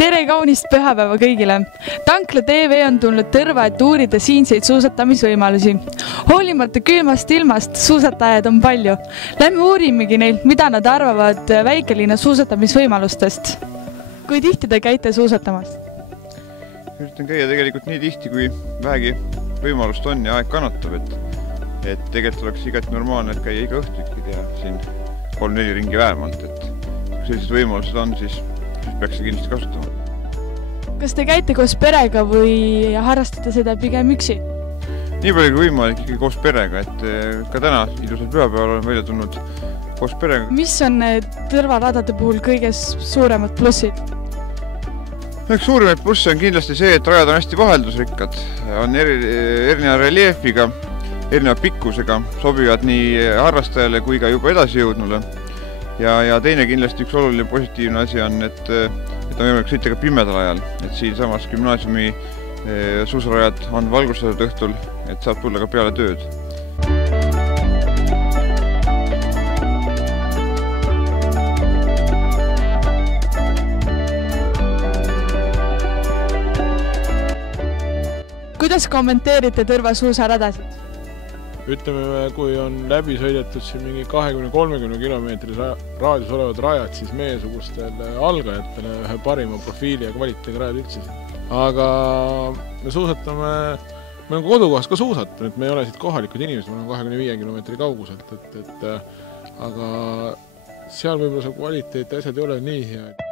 Tere kaunist pühapäeva kõigile! Tankla TV on tulnud Tõrva, et uurida siinseid suusatamisvõimalusi. Hoolimata külmast ilmast suusatajaid on palju. Lähme uurimegi neilt, mida nad arvavad väikelinna suusatamisvõimalustest. Kui tihti te käite suusatamas? Üritan käia tegelikult nii tihti, kui vähegi võimalust on ja aeg kannatab. Et tegelikult oleks igati normaalne, et käia iga õhtu ikka teha siin 3-4 ringi vähemalt. Kui sellised võimalused on, siis peaks see kindlasti kasutama. Kas te käite koos perega või harrastate seda pigem üksi? Nii palju kui võimalik ikkagi koos perega, et ka täna ilusal pühapäeval olen välja tulnud koos perega. Mis on Tõrva radade puhul kõige suuremad plussid? Üks suurimaid plusse on kindlasti see, et rajad on hästi vaheldusrikkad. On erineva reljeefiga, erineva pikkusega, sobivad nii harrastajale kui ka juba edasi jõudnule. Ja teine kindlasti üks oluline positiivne asi on, et on võimalik sõita ka pimedal ajal. Et siin samas gümnaasiumi suusarajad on valgustatud õhtul, et saab tulla ka peale tööd. Kuidas kommenteerite Tõrva suusaradasid? Ütleme, kui on läbi sõidetud siin mingi 20-30 kilomeetri raadius olevad rajad, siis meiesugustel algajatele ühe parima profiili ja kvaliteediga rajad üldse. Aga me suusatame, me on kodukohas ka suusatanud, et me ei ole siit kohalikud inimesed, me oleme 25 kilomeetri kauguselt, aga seal võib-olla see kvaliteet ja asjad ei ole nii hea.